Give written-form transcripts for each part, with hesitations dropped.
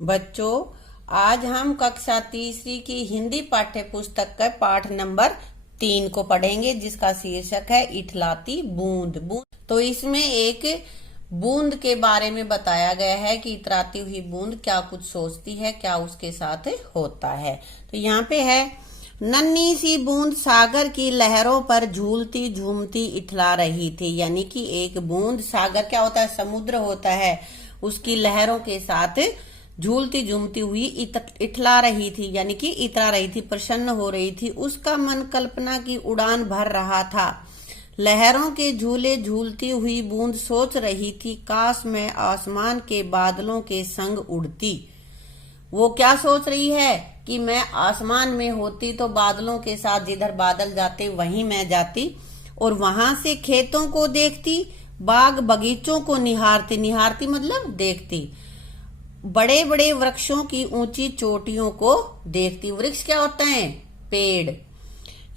बच्चों, आज हम कक्षा तीसरी की हिंदी पाठ्य पुस्तक का पाठ नंबर 3 को पढ़ेंगे, जिसका शीर्षक है इठलाती बूंद। तो इसमें एक बूंद के बारे में बताया गया है कि इतराती हुई बूंद क्या कुछ सोचती है, क्या उसके साथ होता है। तो यहाँ पे है, नन्ही सी बूंद सागर की लहरों पर झूलती झूमती इठला रही थी। यानी कि एक बूंद, सागर क्या होता है, समुद्र होता है, उसकी लहरों के साथ झूलती झूमती हुई इठला रही थी, यानी कि इतरा रही थी, प्रसन्न हो रही थी। उसका मन कल्पना की उड़ान भर रहा था। लहरों के झूले झूलती हुई बूंद सोच रही थी, काश मैं आसमान के बादलों के संग उड़ती। वो क्या सोच रही है कि मैं आसमान में होती तो बादलों के साथ, जिधर बादल जाते वहीं मैं जाती, और वहां से खेतों को देखती, बाग बगीचों को निहारती, निहारती मतलब देखती, बड़े बड़े वृक्षों की ऊंची चोटियों को देखती। वृक्ष क्या होता है, पेड़।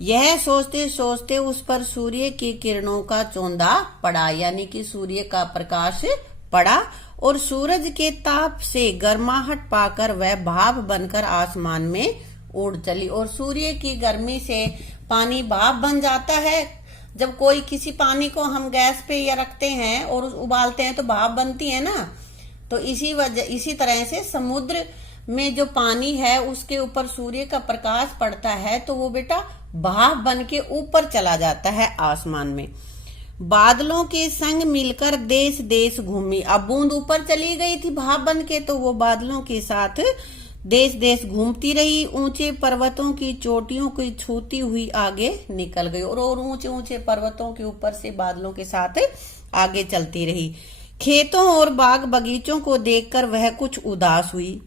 यह सोचते सोचते उस पर सूर्य की किरणों का चौंधा पड़ा, यानी कि सूर्य का प्रकाश पड़ा, और सूरज के ताप से गर्माहट पाकर वह भाप बनकर आसमान में उड़ चली। और सूर्य की गर्मी से पानी भाप बन जाता है। जब कोई किसी पानी को हम गैस पे या रखते हैं और उबालते हैं तो भाप बनती है ना, तो इसी तरह से समुद्र में जो पानी है उसके ऊपर सूर्य का प्रकाश पड़ता है तो वो बेटा भाप बन के ऊपर चला जाता है आसमान में। बादलों के संग मिलकर देश देश घूमी। अब बूंद ऊपर चली गई थी भाप बन के, तो वो बादलों के साथ देश देश घूमती रही। ऊंचे पर्वतों की चोटियों को छूती हुई आगे निकल गई, और ऊंचे ऊंचे पर्वतों के ऊपर से बादलों के साथ आगे चलती रही। खेतों और बाग बगीचों को देखकर वह कुछ उदास हुई।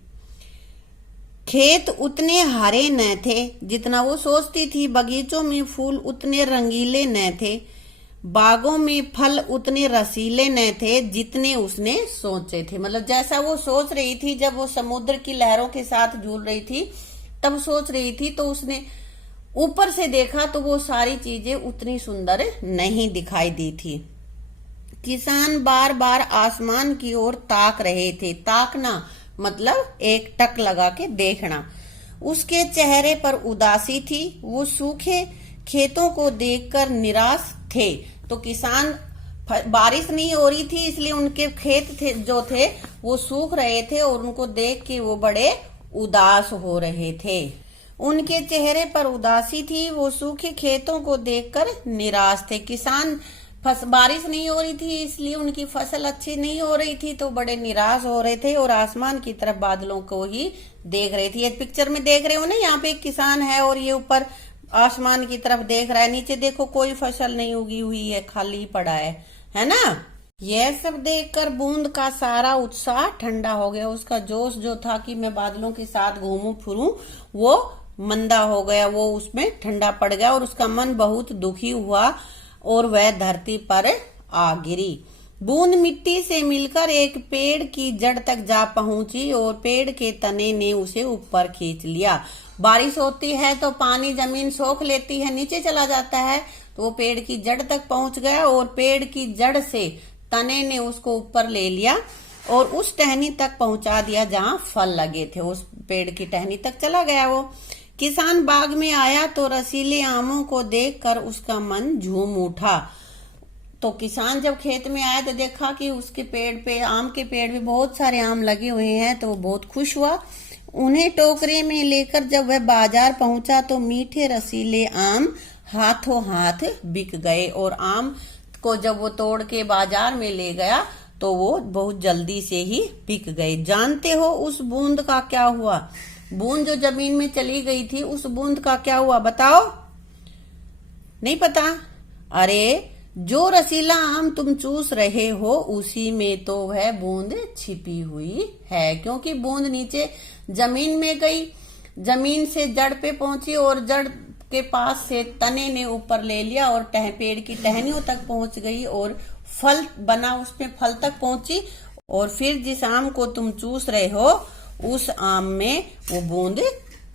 खेत उतने हरे न थे जितना वो सोचती थी, बगीचों में फूल उतने रंगीले न थे, बागों में फल उतने रसीले न थे जितने उसने सोचे थे। मतलब जैसा वो सोच रही थी, जब वो समुद्र की लहरों के साथ झूल रही थी तब सोच रही थी, तो उसने ऊपर से देखा तो वो सारी चीजें उतनी सुंदर नहीं दिखाई दी थी। किसान बार बार आसमान की ओर ताक रहे थे। ताकना मतलब एक टक लगा के देखना। उसके चेहरे पर उदासी थी। वो सूखे खेतों को देखकर निराश थे। तो किसान, बारिश नहीं हो रही थी इसलिए उनके खेत जो थे वो सूख रहे थे, और उनको देख के वो बड़े उदास हो रहे थे। उनके चेहरे पर उदासी थी। वो सूखे खेतों को देखकर निराश थे। किसान, बारिश नहीं हो रही थी इसलिए उनकी फसल अच्छी नहीं हो रही थी, तो बड़े निराश हो रहे थे और आसमान की तरफ बादलों को ही देख रहे थे। ये पिक्चर में देख रहे हो ना, यहाँ पे एक किसान है और ये ऊपर आसमान की तरफ देख रहा है। नीचे देखो कोई फसल नहीं उगी हुई है, खाली पड़ा है ना। यह सब देखकर बूंद का सारा उत्साह ठंडा हो गया। उसका जोश जो था कि मैं बादलों के साथ घूमूं फिरूं, वो मंदा हो गया, वो उसमें ठंडा पड़ गया, और उसका मन बहुत दुखी हुआ और वह धरती पर आ गिरी। बूंद मिट्टी से मिलकर एक पेड़ की जड़ तक जा पहुंची और पेड़ के तने ने उसे ऊपर खींच लिया। बारिश होती है तो पानी जमीन सोख लेती है, नीचे चला जाता है, तो वो पेड़ की जड़ तक पहुंच गया और पेड़ की जड़ से तने ने उसको ऊपर ले लिया और उस टहनी तक पहुंचा दिया जहां फल लगे थे। उस पेड़ की टहनी तक चला गया वो। किसान बाग में आया तो रसीले आमों को देखकर उसका मन झूम उठा। तो किसान जब खेत में आया तो देखा कि उसके पेड़ पे, आम के पेड़ पे बहुत सारे आम लगे हुए हैं, तो वो बहुत खुश हुआ। उन्हें टोकरे में लेकर जब वह बाजार पहुंचा तो मीठे रसीले आम हाथों हाथ बिक गए, और आम को जब वो तोड़ के बाजार में ले गया तो वो बहुत जल्दी से ही बिक गए। जानते हो उस बूंद का क्या हुआ? बूंद जो जमीन में चली गई थी, उस बूंद का क्या हुआ बताओ? नहीं पता? अरे, जो रसीला आम तुम चूस रहे हो उसी में तो वह बूंद छिपी हुई है, क्योंकि बूंद नीचे जमीन में गई, जमीन से जड़ पे पहुंची और जड़ के पास से तने ने ऊपर ले लिया और पेड़ की टहनियों तक पहुंच गई और फल बना, उसमें फल तक पहुंची, और फिर जिस आम को तुम चूस रहे हो उस आम में वो बूंद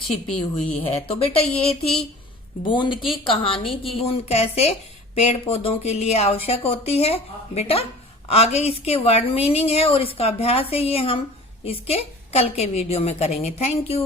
छिपी हुई है। तो बेटा ये थी बूंद की कहानी की बूंद कैसे पेड़ पौधों के लिए आवश्यक होती है। बेटा आगे इसके वर्ड मीनिंग है और इसका अभ्यास है, ये हम इसके कल के वीडियो में करेंगे। Thank you.